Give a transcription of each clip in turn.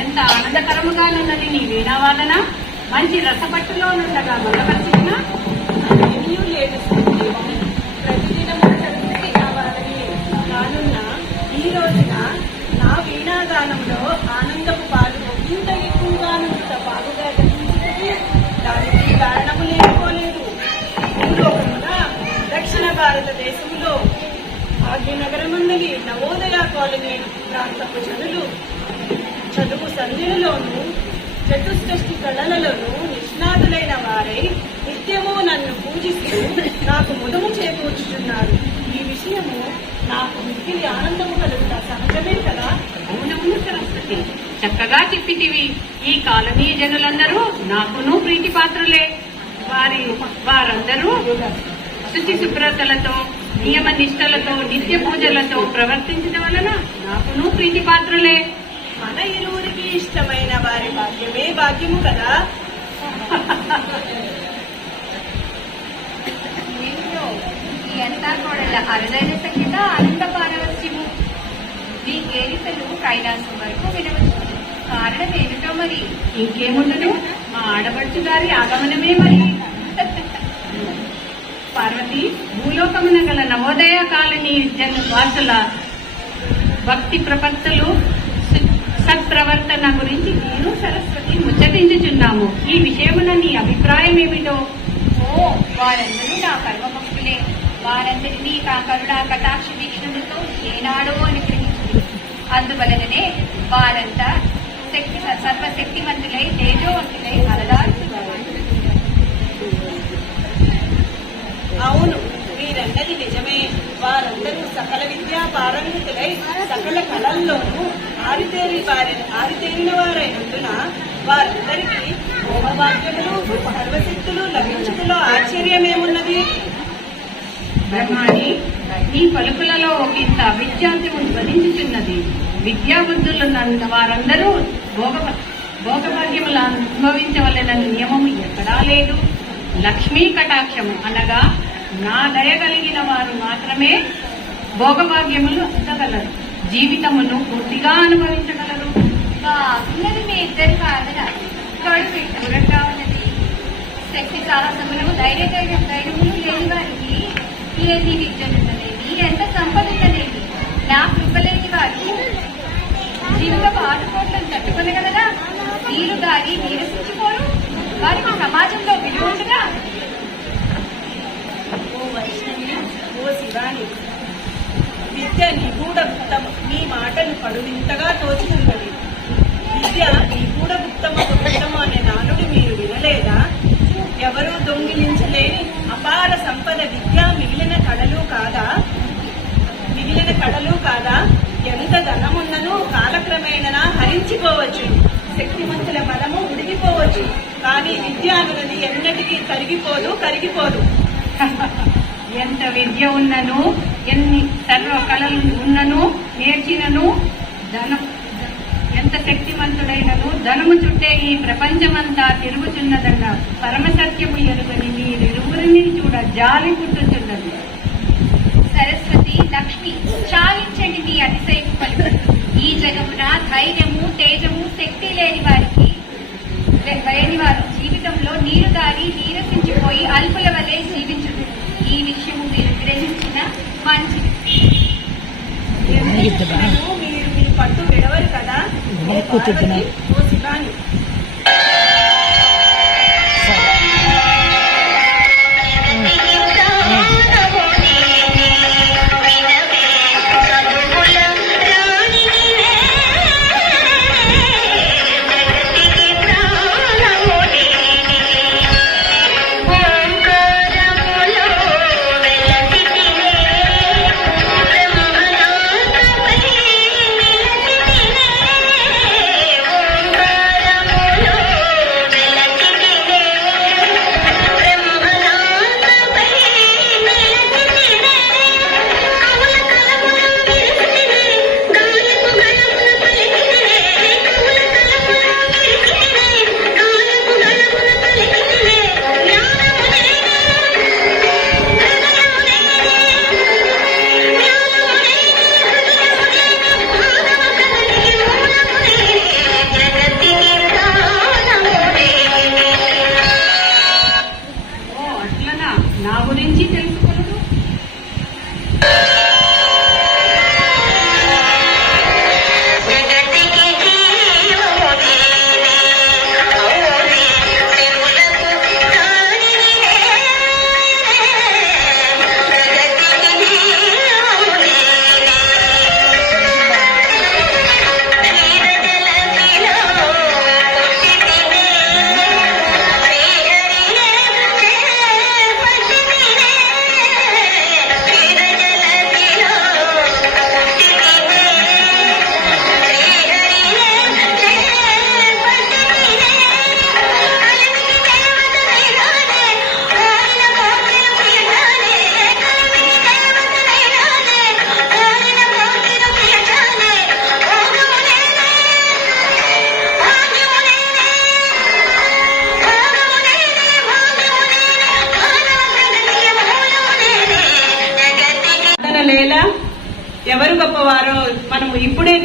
ఎంత ఆనందకరముగానున్నది నీ వీణా వాదన? మంచి రసపట్టులో ఉండగా మొదపరిచిన కానున్న ఈ రోజున నా వీణాగానంలో ఆనంద భారతదేశంలో భాగ్యనగరమందలి నవోదయ కాలనీ ప్రాంతపు జనులు. చదువు సంధ్యలలోనూ చతుష్టష్టి కళలలోనూ నిష్ణాతులైన వారై నిత్యము నన్ను పూజిస్తూ నాకు ముదము చేకూర్చుతున్నారు ఈ విషయము నాకు మిక్కిలి ఆనందము కలుగుతా సహజమే కదా? అవునవును సరస్వతి. చక్కగా చెప్పితివి. ఈ కాలనీ జనులందరూ నాకును ప్రీతి పాత్రులే వారి వారందరూ శుచి శుభ్రతలతో నియమ నిష్టలతో నిత్య పూజలతో ప్రవర్తించడం వలన నాకును ప్రీతి పాత్రులే మన ఇరువురికి ఇష్టమైన వారి భాగ్యమే భాగ్యము కదా. ఈ కోడల అరుదైన సంగీత అనంత పారవస్యము మీ కేరికలు కైలాసం వరకు వినవచ్చు కారణం ఏమిటో మరి? ఇంకేముండదు? మా ఆడపడుచు గారి ఆగమనమే మరి. పార్వతి భూలోకమున గల నవోదయ కాలనీ జన వాసుల భక్తి ప్రపత్తులు సత్ప్రవర్తన గురించి నేను సరస్వతి ముచ్చటించుచున్నాము. ఈ విషయమున నీ అభిప్రాయం ఏమిటో? ఓ వారందరూ నా కర్మభక్తులే వారందరినీ నా కరుణా కటాక్ష వీక్షణతో ఏనాడో అనుగ్రహించింది అందువలననే వారంతా శక్తి సర్వశక్తివంతులై తేజోవంతులై అలదారు అవును మీరన్నది నిజమే. వారందరూ సకల విద్యా పారంగతులై సకల కళల్లోనూ ఆరితేరి వారి ఆరితేరిన వారైనందున వారందరికీ భోగభాగ్యములు సర్వశక్తులు లభించుటలో ఆశ్చర్యమేమున్నది? బ్రహ్మాణి నీ పలుకులలో ఒకంత విద్యార్థి ధ్వనించుతున్నది విద్యాబుద్ధులున్న వారందరూ భోగ భోగభాగ్యములు అనుభవించవలెనని నియమము ఎక్కడా లేదు. లక్ష్మీ కటాక్షము అనగా నా దయ కలిగిన వారు మాత్రమే భోగభాగ్యములు అందగలరు. జీవితమును పూర్తిగా అనుభవించగలరు. బాగున్నది మీ ఇద్దరు కాదన దూరంగా ఉన్నది. శక్తి సాహసములు ధైర్య ధైర్యం ధైర్యములు లేని వారికి ఏది విద్యలున్నదేమి ఎంత సంపద నా కృపలేని వారు జీవిత ఆటుకోట్లను తట్టుకోగలరా నీరు గారి నీరసించుకోరు వారికి సమాజంలో విలువ ఉంటుందా ఓ వైష్ణవి ఓ శివాని విద్య నిగూఢగుప్తం నీ మాటలు ఇంతగా తోచుతున్నది విద్య నిగూఢగుప్తమ గుప్తము అనే నానుడు మీరు వినలేదా? ఎవరూ దొంగిలించలేని అపార సంపద విద్య మిగిలిన కళలు కాదా? మిగిలిన కళలు కాదా? ఎంత ధనమున్నను కాలక్రమేణా హరించిపోవచ్చు. శక్తిమంతుల బలము ఉడిగిపోవచ్చు. కానీ విద్య అన్నది ఎన్నటికీ కరిగిపోదు కరిగిపోదు. ఎంత విద్య ఉన్నను ఎన్ని సర్వ కళలు ఉన్నను నేర్చినను ధనం ఎంత శక్తివంతుడైనను ధనము చుట్టే ఈ ప్రపంచమంతా తిరుగుచున్నదన్న పరమసత్యము ఎరుగని మీరిరువురిని చూడ జాలి పుట్టుచున్నది. సరస్వతి లక్ష్మి చాలించండి మీ అతిశయపు పలుకులు ఈ జగమున ధైర్యము తేజము శక్తి లేని వారికి లేని వారు జీవితంలో నీరు దారి నీరసించిపోయి అల్పుల వలె జీవించుడు ఈ విషయం మీరు గ్రహించిన మంచిది ఎందుకు మీరు మీ పట్టు విడవరు కదా ఓ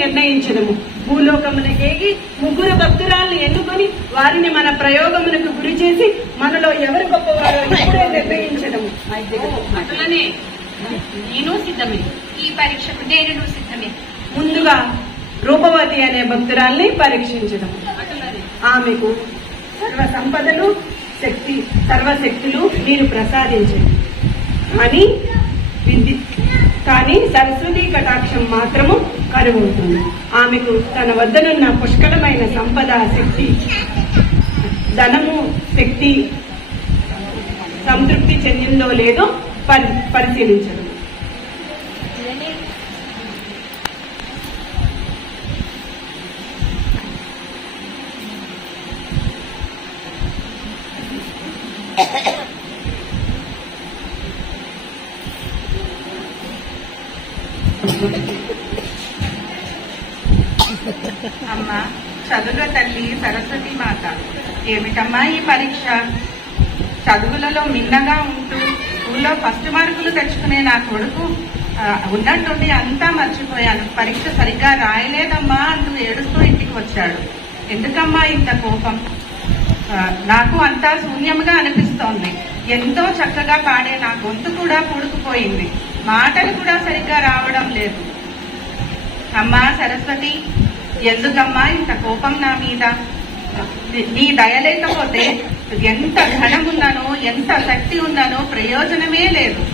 ఇప్పుడే నిర్ణయించదము భూలోకమునకేగి ముగ్గురు భక్తురాల్ని ఎన్నుకొని వారిని మన ప్రయోగమునకు గురి చేసి మనలో ఎవరు గొప్పవారో ఇప్పుడే నిర్ణయించదము అట్లనే నేను సిద్ధమే. ఈ పరీక్షకు నేను సిద్ధమే. ముందుగా రూపవతి అనే భక్తురాల్ని పరీక్షించడం ఆమెకు సర్వ సంపదలు శక్తి సర్వశక్తులు మీరు ప్రసాదించండి. కానీ విద్య కానీ సరస్వతి కటాక్షం మాత్రము కరువవుతుంది. ఆమెకు తన వద్దనున్న పుష్కలమైన సంపద శక్తి ధనము శక్తి సంతృప్తి చెందిందో లేదో పరి పరిశీలించడం చదువులలో మిన్నగా ఉంటూ స్కూల్లో ఫస్ట్ మార్కులు తెచ్చుకునే నా కొడుకు ఉన్నట్టుండి అంతా మర్చిపోయాను. పరీక్ష సరిగ్గా రాయలేదమ్మా అంటూ ఏడుస్తూ ఇంటికి వచ్చాడు. ఎందుకమ్మా ఇంత కోపం? నాకు అంతా శూన్యంగా అనిపిస్తోంది. ఎంతో చక్కగా పాడే నా గొంతు కూడా పూడుకుపోయింది. మాటలు కూడా సరిగ్గా రావడం లేదు. అమ్మా సరస్వతి ఎందుకమ్మా ఇంత కోపం నా మీద? నీ దయ లేకపోతే ఎంత ధనం ఉన్నానో ఎంత శక్తి ఉన్నానో ప్రయోజనమే లేదు.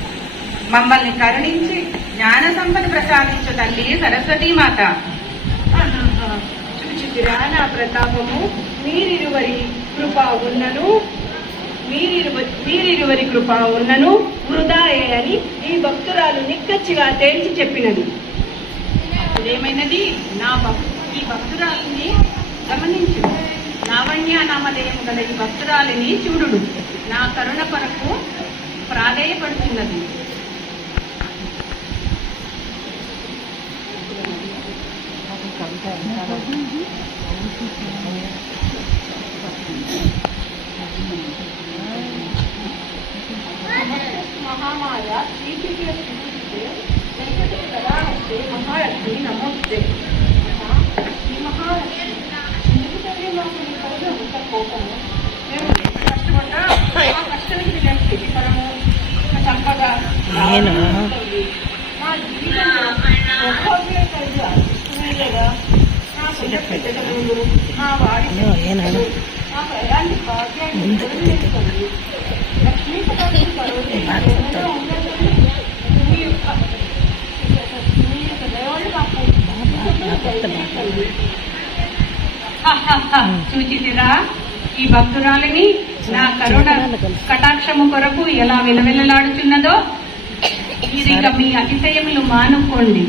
మమ్మల్ని కరుణించి జ్ఞాన సంపద ప్రసాదించు తల్లి సరస్వతి మాత. చూచితిరా నా ప్రతాపము మీరిరువరి కృప ఉన్నను. మీరిరువ మీరిరువరి కృప ఉన్నను. వృధాయే అని ఈ భక్తురాలు నిక్కచ్చిగా తేల్చి చెప్పినది. అదేమైనది నా భక్- ఈ భక్తురాలిని గమనించు. లావణ్య నామధేయం గల ఈ భక్తురాలిని చూడుడు నా కరుణ కొరకు ప్రాధేయపడుతున్నది మహామాయ శ్రీకృష్ణ శ్రీకృష్ణే వెంకటేశ్వరాస్తే మహాలక్ష్మి నమోస్తే ఈ మహాలక్ష్మి ఎందుకు తల్లి మాకు నీ పైన ఇంత కోపము మేము కష్టపడ్డా ఆ కష్టానికి మేము ప్రతిఫలము సంపద నేను? మా జీవితంలో ఒక్కొక్కరే కలిసి అదృష్టమే లేదా నా పుట్ట పెద్దలు వాడి ఎలాంటి భాగ్యాన్ని లక్ష్మీ పదార్థం మీ యొక్క మీ యొక్క దయవల్ల మాకు దయచేయండి. చూచితిరా ఈ భక్తురాలిని నా కరుణ కటాక్షము కొరకు ఎలా విలవిలలాడుచున్నదో ఇక మీ అతిశయములు మానుకోండి.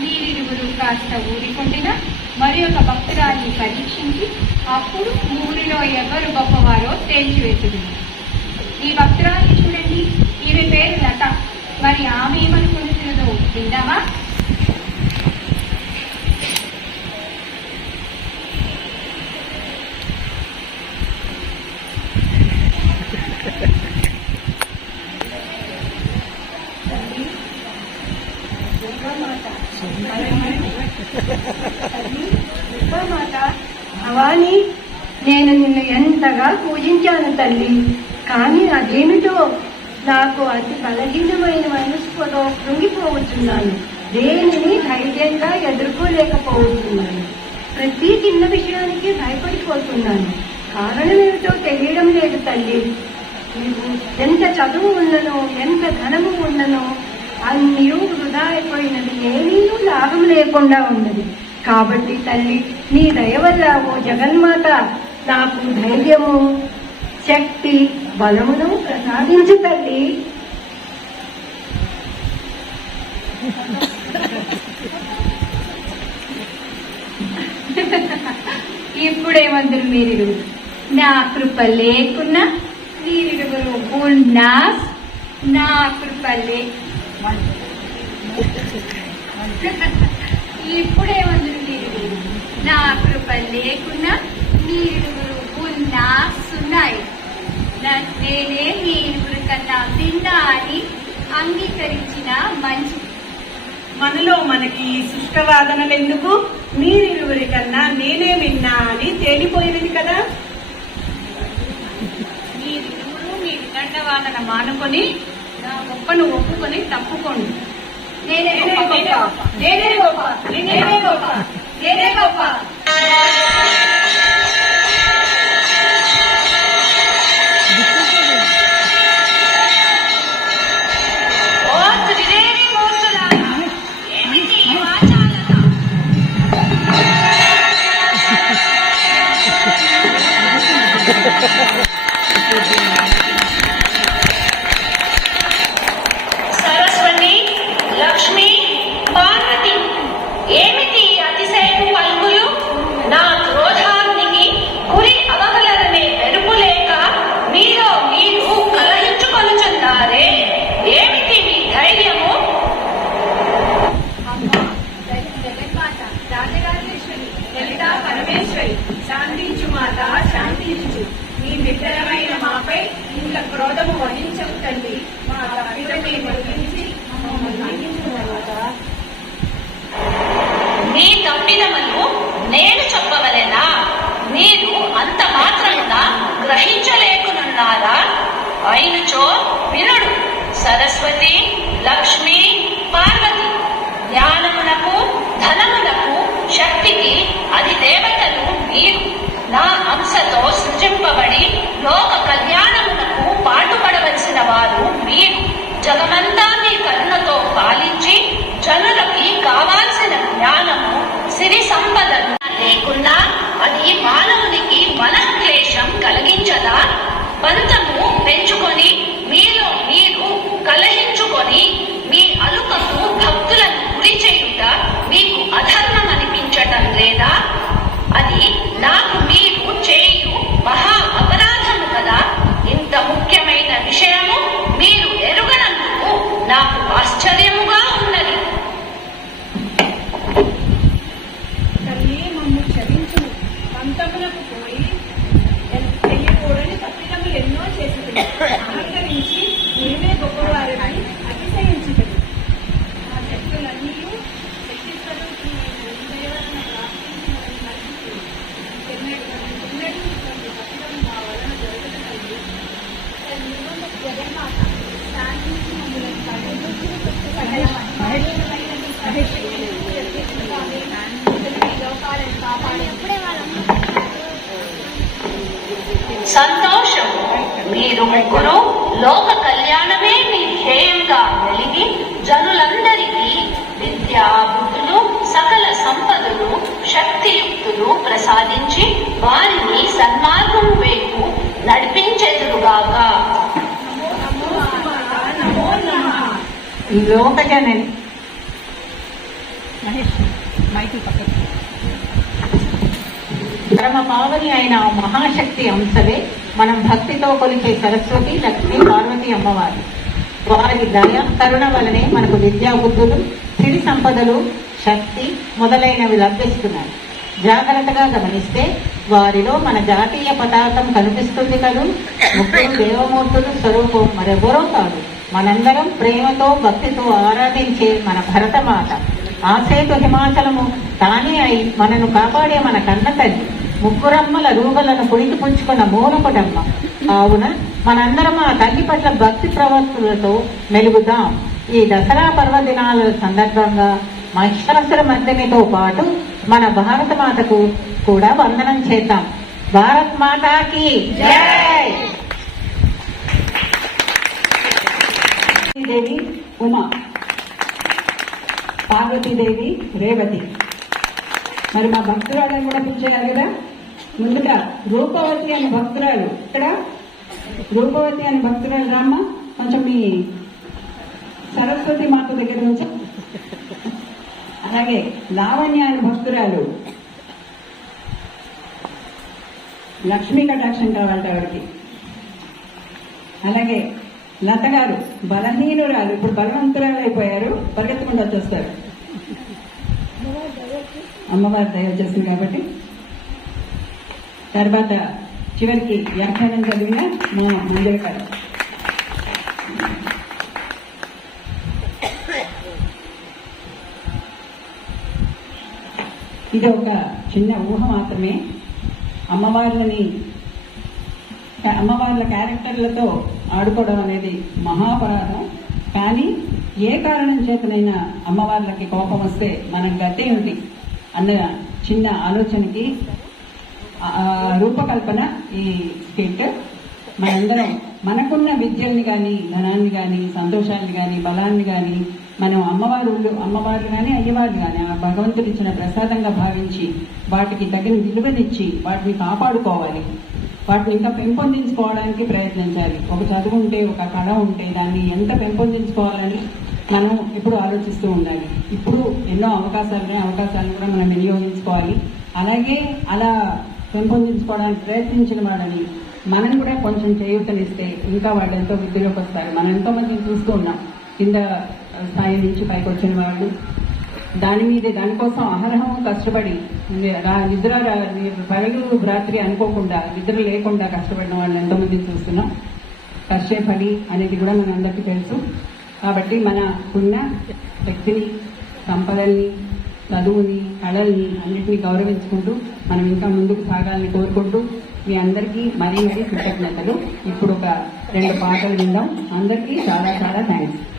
మీరిరువురు కాస్త ఊరికొండినా మరి ఒక భక్తురాన్ని పరీక్షించి అప్పుడు ఊరిలో ఎవరు గొప్పవారో తేల్చివేసింది ఈ భక్తురాన్ని చూడండి ఈమె పేరు లత. మరి ఆమె ఏమనుకుంటున్నదో విందామా? ఎంతగా తల్లి. కానీ అదేమిటో? నాకు అతి బలహీనమైన మనసుతో కృంగిపోతున్నాను దేనిని ధైర్యంగా ఎదుర్కోలేకపోతున్నాను ప్రతి చిన్న విషయానికి భయపడిపోతున్నాను. కారణం ఏమిటో తెలియడం లేదు తల్లి. ఎంత చదువు ఉన్ననో ఎంత ధనము ఉన్ననో అన్నీ వృధా అయిపోయినది ఏమీ లాభం లేకుండా ఉన్నది. కాబట్టి తల్లి నీ దయ వల్ల ఓ జగన్మాత నాకు ధైర్యము శక్తి బలమును ప్రసాదించు తల్లి ఇప్పుడేమందరు మీరు నా కృప లేకున్నా మీరిరువురు ఉన్నా నా కృప లే ఇప్పుడేమందరు మీరు నా కృప లేకున్నా మీరిరువురు ఉన్నా సున్నాయి నా- నేనే మీ ఇరువురు కన్నా భిన్న అని అంగీకరించిన మంచిది మనలో మనకి సుష్టవాదనలు ఎందుకు మీరిరువురి కన్నా నేనే విన్నా అని తేలిపోయినది కదా? మీరిరువురు మీ వితండవాదన మానుకొని నా గొప్పను ఒప్పుకొని తప్పుకోండి. నేనే గొప్ప. నేనే గొప్ప. నేనే గొప్ప. నేనే గొప్ప. పార్వతి ఏమిటి ఈ అతిశయపు పలుకులు? నా క్రోధానికి గురి అవగలరనే వెరుపు లేక మీలో మీరు కలహించుకొనుచున్నారే. ఏమిటి మీ ధైర్యము? లలితా పరమేశ్వరి శాంతించు మాత శాంతించు. నీ బిడ్డలమైన మాపై ఇంత క్రోధము వహించవు తల్లి మా తప్పిదమే వదిలించి మమ్మల్ని మన్నించు మాత. మీ తప్పిదములు నేను చెప్పవలెనా? మీరు అంత మాత్రముగా గ్రహించలేకునున్నారా? అయినచో వినుడు. సరస్వతి లక్ష్మి పార్వతి జ్ఞానమునకు ధనమునకు శక్తికి అది దేవతలు మీరు. నా అంశతో సృజింపబడి లోక కళ్యాణమునకు పాటుపడవలసిన వారు మీరు. జగమంతా మీ కరుణతో పాలించి జనులకి కావాల్సిన జ్ఞానము సిరి సంపదలు లేకున్నా అది మానవునికి మనఃక్లేశం కలిగించదా? పంతము పెంచుకొని మీలో మీరు కలహించుకొని మీ అలుకకు భక్తులను గురి చేయుట మీకు అధర్మం అనిపించటం లేదా? అది నాకు Yeah. వారిని సన్మార్గం వైపు నడిపించెదురుగాక. లోకజనని పరమ పావని అయిన మహాశక్తి అంశలే మనం భక్తితో కొలిచే సరస్వతి లక్ష్మి పార్వతి అమ్మవారు. వారి దయ కరుణ వలనే మనకు విద్యా బుద్ధులు సిరి సంపదలు శక్తి మొదలైనవి లభిస్తున్నాయి. జాగ్రత్తగా గమనిస్తే వారిలో మన జాతీయ పతాకం కనిపిస్తుంది కదూ? ముగ్గురు దేవమూర్తులు స్వరూపం. మరెవరో కాదు మనందరం ప్రేమతో భక్తితో ఆరాధించే మన భరతమాత. ఆసేతు హిమాచలము తానే అయి మనను కాపాడే మన కన్న తల్లి ముగ్గురమ్మల రూపలను పుడికి పుచ్చుకున్న మూలపుడమ్మ కావున మనందరం ఆ తల్లి పట్ల భక్తి ప్రవర్తులతో మెలుగుదాం. ఈ దసరా పర్వదినాల సందర్భంగా మహిషాసుర మర్దినితో పాటు మన భారత మాతకు కూడా వందనం చేద్దాం. భారత్ మాతాకి జై! దేవి ఉమా. పార్వతీదేవి రేవతి. మరి మా భక్తురాలను కూడా పిలిచేయాలి కదా? ముందుగా రూపవతి అనే భక్తురాలు. ఇక్కడ రూపవతి అనే భక్తురాలు రామ్మ. కొంచెం మీ సరస్వతి మాత దగ్గర నుంచి. అలాగే లావణ్య అనే భక్తురాలు. లక్ష్మీ కటాక్షం కావాలి ఆవిడకి అలాగే లత గారు బలహీనురాలు ఇప్పుడు బలవంతురాలు అయిపోయారు పరిగెత్తకుండా వచ్చేస్తారు. అమ్మవారి దయ వచ్చేసింది కాబట్టి. తర్వాత చివరికి వ్యాఖ్యానం చదివిన మా మంజుల గారు. ఇది ఒక చిన్న ఊహ మాత్రమే. అమ్మవార్లని అమ్మవార్ల క్యారెక్టర్లతో ఆడుకోవడం అనేది మహాపరాధం. కానీ ఏ కారణం చేతనైనా అమ్మవార్లకి కోపం వస్తే మనం గతి అన్న చిన్న ఆలోచనకి రూపకల్పన ఈ స్కిట్. మనందరం మనకున్న విద్యల్ని కానీ ధనాన్ని కానీ సంతోషాన్ని కానీ బలాన్ని కానీ మనం అమ్మవారు అమ్మవారు కానీ అయ్యవారు కానీ ఆ భగవంతుడు ఇచ్చిన ప్రసాదంగా భావించి వాటికి తగిన విలువనిచ్చి వాటిని కాపాడుకోవాలి. వాటిని ఇంకా పెంపొందించుకోవడానికి ప్రయత్నించాలి. ఒక చదువు ఉంటే ఒక కళ ఉంటే దాన్ని ఎంత పెంపొందించుకోవాలని మనం ఎప్పుడు ఆలోచిస్తూ ఉండాలి. ఇప్పుడు ఎన్నో అవకాశాలు అవకాశాలను కూడా మనం వినియోగించుకోవాలి. అలాగే అలా పెంపొందించుకోవడానికి ప్రయత్నించిన వాళ్ళని మనం కూడా కొంచెం చేయూతనిస్తే ఇంకా వాళ్ళు ఎంతో వృద్ధిలోకి వస్తారు. మనం ఎంతో మందిని చూస్తూ ఉన్నాం. కింద స్థాయి నుంచి పైకి వచ్చిన వాళ్ళు. దాని మీద దానికోసం అహరహం కష్టపడి రా- నిద్ర పగలు రాత్రి అనుకోకుండా నిద్ర లేకుండా కష్టపడిన వాళ్ళు ఎంతో చూస్తున్నాం. కష్టే అనేది కూడా మన అందరికీ తెలుసు. కాబట్టి మన ఉన్న శక్తిని సంపదల్ని చదువుని కళల్ని అన్నింటినీ గౌరవించుకుంటూ మనం ఇంకా ముందుకు సాగాలని కోరుకుంటూ మీ అందరికీ మరీ మరీ కృతజ్ఞతలు. ఇప్పుడు ఒక రెండు పాటలు విందాం. అందరికీ చాలా చాలా థ్యాంక్స్